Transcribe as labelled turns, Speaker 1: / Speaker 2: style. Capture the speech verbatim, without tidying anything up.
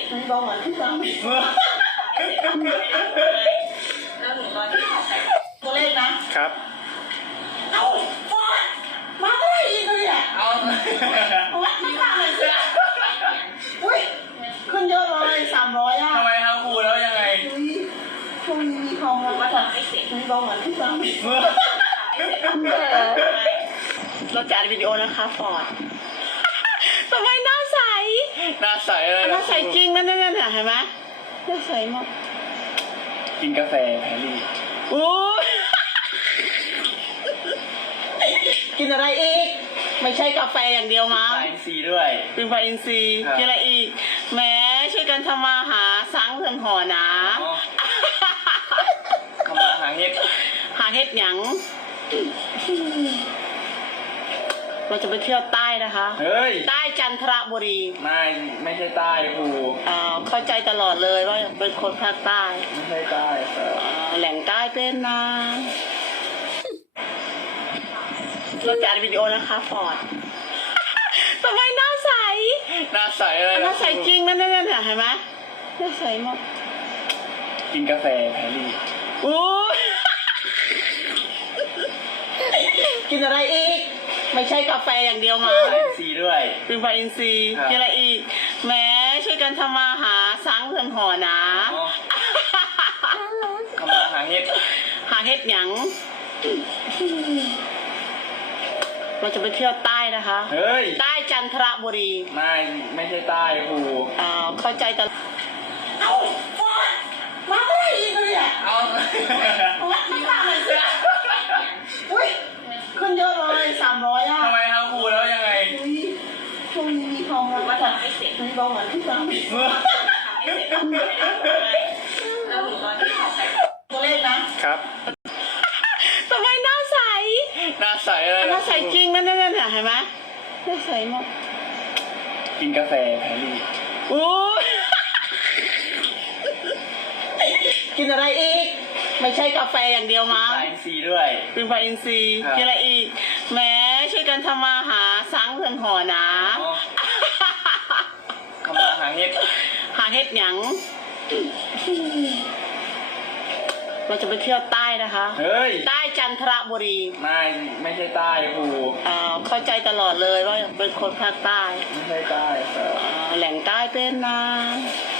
Speaker 1: มันบอกว่าที่เราแล้วหนูตอนที่เขาใส่ตัวเลขนะครับเอาฟอดมาไม่ได้อีกเลยอ่ะเอาวัดที่ข้างเลยเสื้ออุ้ยขึ้นเยอะเลยสามร้อยอ่ะ
Speaker 2: ทำไมครับครูแล้วยังไง
Speaker 1: ช่วงนี้มีทองแล้วว่าทำไม่เสร็จมันบอกว่าที่เราเราจัดวิดีโอนะคะฟอร์ดทำไมหน้าใส
Speaker 2: หน้าใสเลย
Speaker 1: หน้าใสจริงนั่นนั่นนั่นเห็นไหมหน้าใสมาก
Speaker 2: กินกาแฟแพรรี่
Speaker 1: โอ้กินอะไรอีกไม่ใช่กาแฟอย่างเดียวมั้ง
Speaker 2: ไฟอินซีด้วย
Speaker 1: เป็นไฟอินซีกินอะไรอีกแม้ช่วยกันทำมาหาสังเพื่อนห่อนะ
Speaker 2: ทำมาหาเห็ด
Speaker 1: หาเห็ดหยังเราจะไปเที่ยวใต้นะคะ
Speaker 2: เฮ้ย
Speaker 1: ใต้จันทบุรี
Speaker 2: ไม่ไม่ใช่ใต้ครู
Speaker 1: อ่าเข้าใจตลอดเลยว่าเป็นคนภาคใต้
Speaker 2: ไม่ใช่ใต้
Speaker 1: แหล่งใต้เป็นนะเราจะอัดวิดีโอนะคะฟอร์ดทำไมหน้าใส
Speaker 2: หน้าใสเลย
Speaker 1: หน้าใสจริงนั่นนั่นนั่นเห็นไหมหน้าใสมาก
Speaker 2: กินกาแฟแพรรี่
Speaker 1: โอ้กินอะไรอีกไม่ใช่กาแฟอย่างเดียวมั้ง
Speaker 2: ไฟอินซีด้วย
Speaker 1: เป็นไฟอินซีกินอะไรอีกแม้ช่วยกันทำมาหาสังเพื่อนห่อนะ
Speaker 2: ทำมาหาเห็ด
Speaker 1: หาเห็ดหยังเราจะไปเที่ยวใต้นะคะ
Speaker 2: เฮ้ย
Speaker 1: ใต้จันทบุรี
Speaker 2: ไม่ไม่ใช่ใต้ครู
Speaker 1: อ่าเข้าใจตลอดเอาฟอดมาไม่ได้อีกเลยอ่ะ
Speaker 2: เอา
Speaker 1: วัดที่ข้างเลยเสื้ออุ้ยขึ้นเยอะเลยสามร้อยอ่ะ
Speaker 2: ทำไมครับครูแล้วยังไง
Speaker 1: ช่วงนี้มีทองแล้วว่าทำไม่เสร็จมันบอกว่าที่เราแล้วหนูตอนที่เขาใส่ตัวเลขนะครับทำไมหน้าใส
Speaker 2: หน้าใสเลย
Speaker 1: หน้าใสจริงนั่นนั่นนั่นเห็นไหมหน้าใสมาก
Speaker 2: กินกาแฟแพรรี่
Speaker 1: โอ้กินอะไรอีกไม่ใช่กาแฟอย่างเดียวมั้ง
Speaker 2: ไฟอินซีด้วย
Speaker 1: เป็นไฟอินซีกินอะไรอีกแม้ช่วยกันทำมาหาสังเพื่อนห่อนะ
Speaker 2: ทำมาหาเห็ด
Speaker 1: หาเห็ดหยังเราจะไปเที่ยวใต้นะคะ
Speaker 2: เฮ้ย
Speaker 1: ใต้จันทบุรี
Speaker 2: ไม่ไม่ใช่ใต้ครู
Speaker 1: อ่าเข้าใจตลอดเลยว่าเป็นคนภาคใต้
Speaker 2: ไม่ใช่ใต้
Speaker 1: แหล่งใต้เป็นนะ